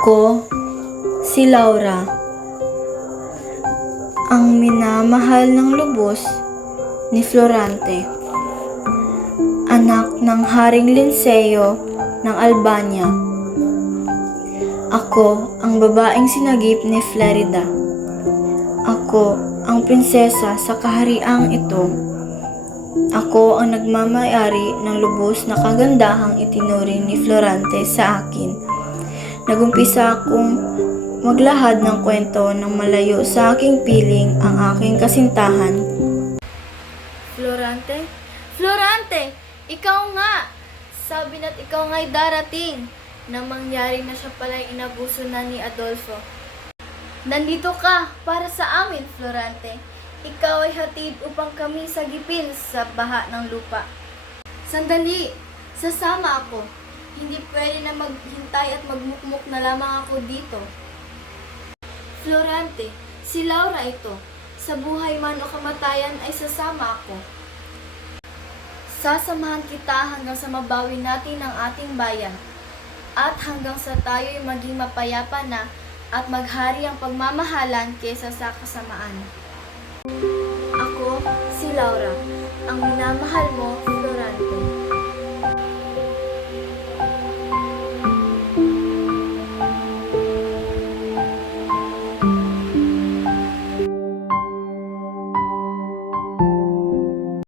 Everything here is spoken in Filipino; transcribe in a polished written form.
Ako, si Laura, ang minamahal ng lubos ni Florante, anak ng Haring Linceo ng Albania. Ako ang babaeng sinagip ni Flerida. Ako ang prinsesa sa kahariang ito. Ako ang nagmamayari ng lubos na kagandahang itinuring ni Florante sa akin. Nagumpisa akong maglahad ng kwento ng malayo sa aking piling ang aking kasintahan. Florante? Florante! Ikaw nga! Sabi na't ikaw nga'y darating na mangyari na siya pala'y inabuso na ni Adolfo. Nandito ka para sa amin, Florante. Ikaw ay hatid upang kami sagipin sa baha ng lupa. Sandali! Sasama ako. Hindi pwede na maghintay at magmukmuk na lamang ako dito. Florante, si Laura ito. Sa buhay man o kamatayan ay sasama ako. Sasamahan kita hanggang sa mabawi natin ang ating bayan. At hanggang sa tayo'y maging mapayapa na at maghari ang pagmamahalan kaysa sa kasamaan. Ako, si Laura, ang minamahal mo,